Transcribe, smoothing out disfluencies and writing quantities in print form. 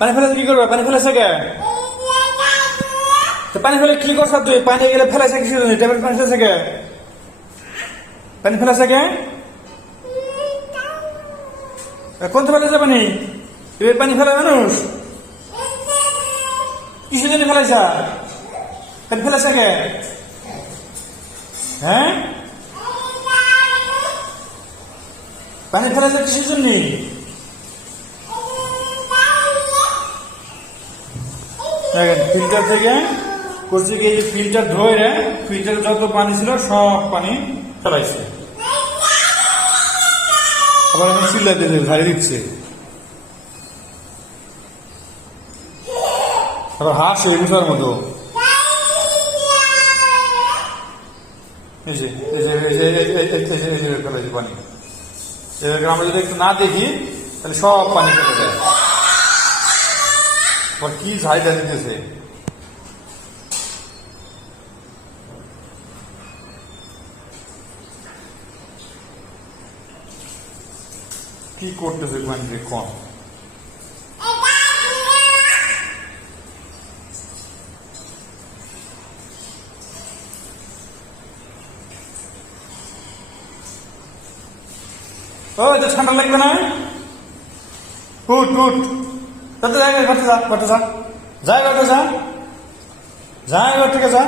পানি ফেলে কি করবে? পানি ফেলেছে কে? পানি ফেলে কি করছ তুই? পানি গেলে ফেলেছে কিছু টেবিল পানি ফেলেছে কে? পানি ফেলেছে কে? কোন ফেলেছে পানি? তুই পানি ফেলে মানুষ কিসের জন্য ফেলেছ? পানি ফেলেছে কে? হ্যাঁ, পানি ফেলেছে কিসের জন্য? ফিল্টার থেকে করছে কি, ফিল্টার ধরে ফিল্টারে যত পানি ছিল সব পানি ফেলাইছে। আবার এখন চিল্লা দিয়ে ঝাড়ি দিচ্ছে, আবার হাসে বুঝার মতো। ফেলাইছে পানি, আমরা যদি একটু না দেখি তাহলে সব পানি ফেলে দেয়। আবার কি ঝাড়িটা দিতেছে। কি করতেছে পানি কম? ও এটা ঠান্ডা লাগবে না? ফুট ফুট জায়গায় ঘরতে যা, ঘরতে যা, যায় ঘরতে যা, যায় ঘর থেকে যা।